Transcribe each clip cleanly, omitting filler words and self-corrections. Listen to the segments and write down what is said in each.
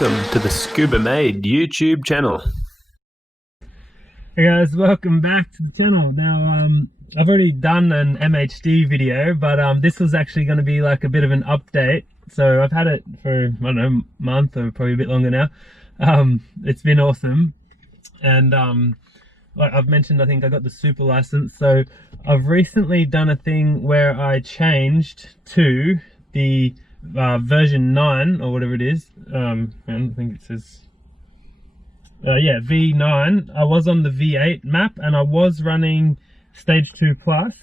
Welcome to the Scuba Made YouTube channel. Hey guys, welcome back to the channel. Now, I've already done an MHD video, but this was actually going to be like a bit of an update. So I've had it for, I don't know, a month or probably a bit longer now. It's been awesome. And like I've mentioned, I think I got the super license. So I've recently done a thing where I changed to the version 9 or whatever it is. I think it says yeah, V9. I was on the V8 map and I was running stage 2 plus,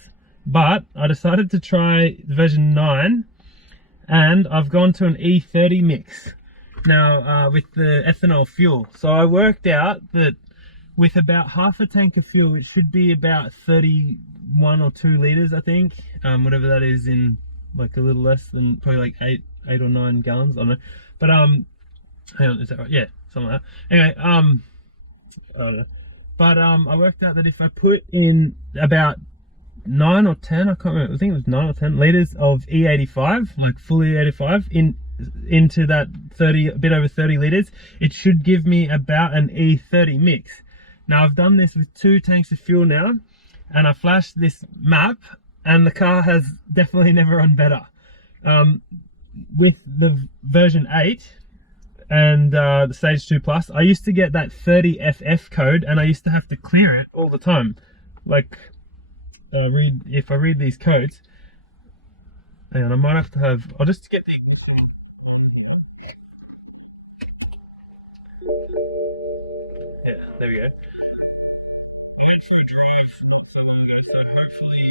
but I decided to try version 9 and I've gone to an E30 mix now with the ethanol fuel. So I worked out that with about half a tank of fuel, it should be about 31 or 2 liters, I think, whatever that is in like a little less than probably like 8 or 9 gallons. I don't know, but hang on, is that right? Yeah, something like that. Anyway, I don't know. But I worked out that if I put in about 9 or 10, I can't remember, I think it was 9 or 10 liters of E85, like full E85 into that 30, a bit over 30 liters, it should give me about an E30 mix. Now I've done this with 2 tanks of fuel now, and I flashed this map and the car has definitely never run better. With the version 8 and the stage 2 plus, I used to get that 30FF code and I used to have to clear it all the time. Like if I read these codes, and I might have to have, I'll just get the there we go. Went for a drive, not so hopefully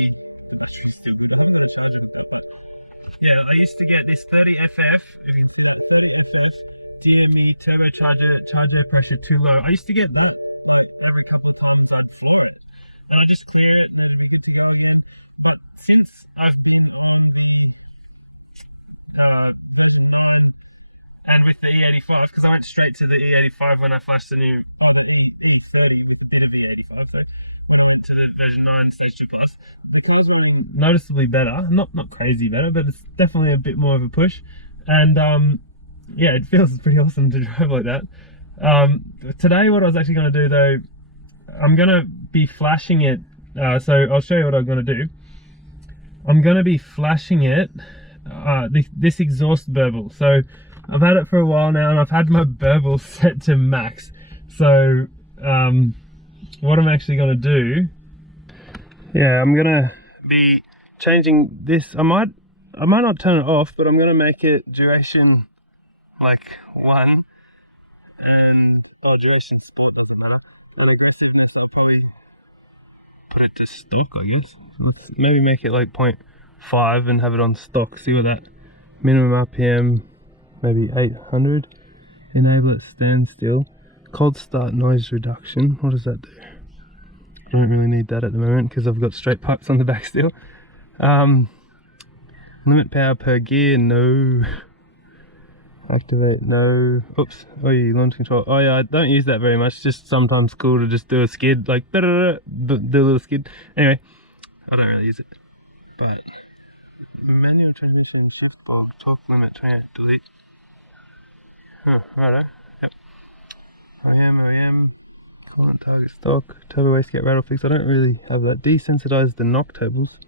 yeah, I used to get this 30FF DME charger pressure too low. I used to get that every couple of times I'd fly. And I just clear it and then it'd be good to go again. But since I've been and with the E85, because I went straight to the E85 when I flashed the new E30 with a bit of E85, so to the version 9 stage 2 plus, the cars were noticeably better. Not crazy better, but it's definitely a bit more of a push. And yeah, it feels pretty awesome to drive like that. Today what I was actually going to do though, I'm going to be flashing it, so I'll show you what I'm going to do. I'm going to be flashing it, this exhaust burble. So I've had it for a while now and I've had my burble set to max. So what I'm actually going to do, yeah, I'm going to be changing this. I might not turn it off, but I'm going to make it duration like 1, and duration sport doesn't matter, and aggressiveness I'll probably put it to stock, I guess. Let's maybe make it like 0.5 and have it on stock. See what that minimum RPM, maybe 800. Enable it standstill. Cold start noise reduction. What does that do? I don't really need that at the moment because I've got straight pipes on the back still. Limit power per gear, no. Activate, no. Oops. Oh, yeah, launch control. Oh yeah, I don't use that very much. Just sometimes cool to just do a skid, like do a little skid. Anyway, I don't really use it. But manual transmission, shift bulb, torque limit, 28, delete. Huh, righto. Yep. OEM, current target stock, turbo wastegate rattle fix. I don't really have that. Desensitize the knock tables.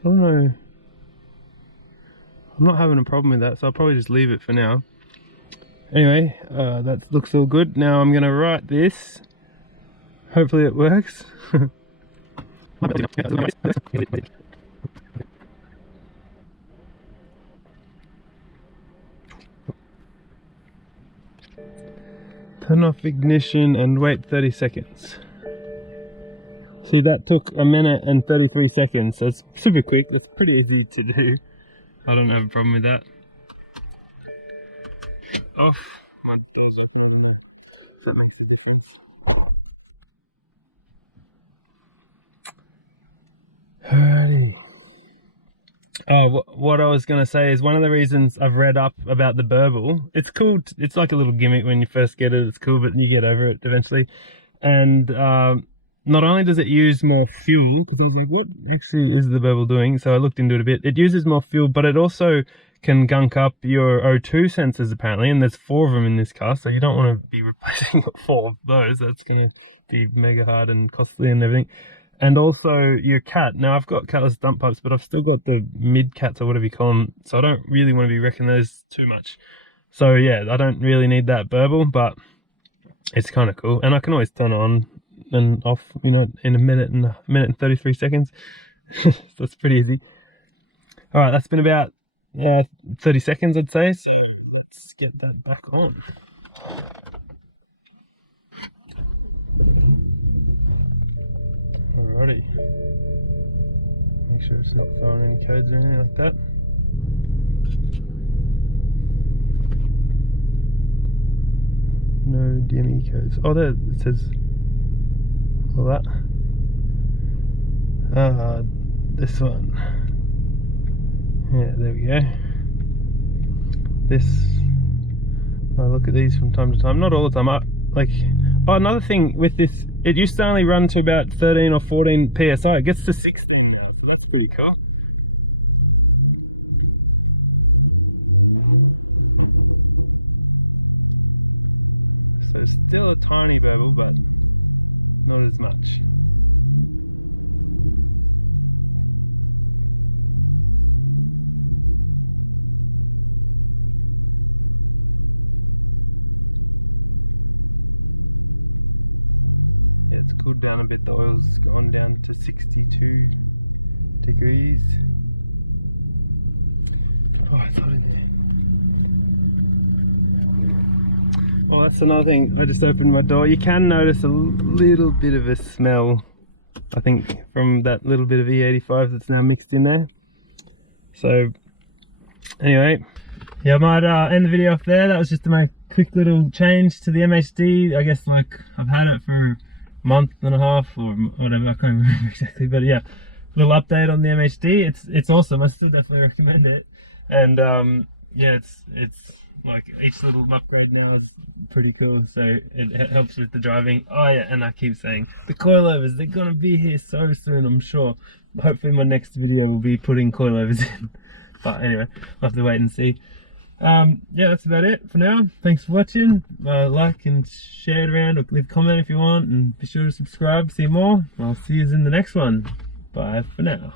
I don't know. I'm not having a problem with that, so I'll probably just leave it for now. Anyway, that looks all good. Now I'm going to write this. Hopefully it works. Turn off ignition and wait 30 seconds. See, that took 1 minute and 33 seconds, so it's super quick. That's pretty easy to do. I don't have a problem with that. Off. My door's open, I don't know if that makes a difference. Alrighty. Oh, what I was going to say is one of the reasons I've read up about the burble, it's cool, it's like a little gimmick when you first get it, it's cool, but you get over it eventually. And not only does it use more fuel, because I was like, what actually is the bevel doing? So I looked into it a bit. It uses more fuel, but it also can gunk up your O2 sensors apparently, and there's 4 of them in this car, so you don't want to be replacing 4 of those. That's going to be mega hard and costly and everything. And also your cat. Now I've got catless dump pipes, but I've still got the mid cats or whatever you call them, so I don't really want to be wrecking those too much. So yeah, I don't really need that burble, but it's kind of cool, and I can always turn it on and off, you know, in a minute and 33 seconds. So it's pretty easy. All right, that's been about 30 seconds, I'd say. So let's get that back on. Alrighty. Make sure it's not throwing any codes or anything like that. No DME codes. Oh, there it says all that. This one. Yeah, there we go. This, I look at these from time to time. Not all the time. Oh, another thing with this, it used to only run to about 13 or 14 PSI. It gets to 16 now, so that's pretty cool. It's still a tiny bevel, but not as much. Cooled down a bit, the oil's gone down to 62 degrees. Oh, it's hot in there. Oh, that's another thing. I just opened my door. You can notice a little bit of a smell, I think, from that little bit of E85 that's now mixed in there. So, anyway, yeah, I might end the video off there. That was just my quick little change to the MHD. I guess, like, I've had it for month and a half or whatever, I can't remember exactly, but yeah, little update on the MHD. It's awesome. I still definitely recommend it. And yeah, it's like each little upgrade now is pretty cool, so it helps with the driving. Oh yeah, and I keep saying the coilovers, they're gonna be here so soon, I'm sure. Hopefully my next video will be putting coilovers in, but anyway, I'll have to wait and see. Yeah, that's about it for now. Thanks for watching. Like and share it around, or leave a comment if you want, and be sure to subscribe, see more. I'll see you in the next one. Bye for now.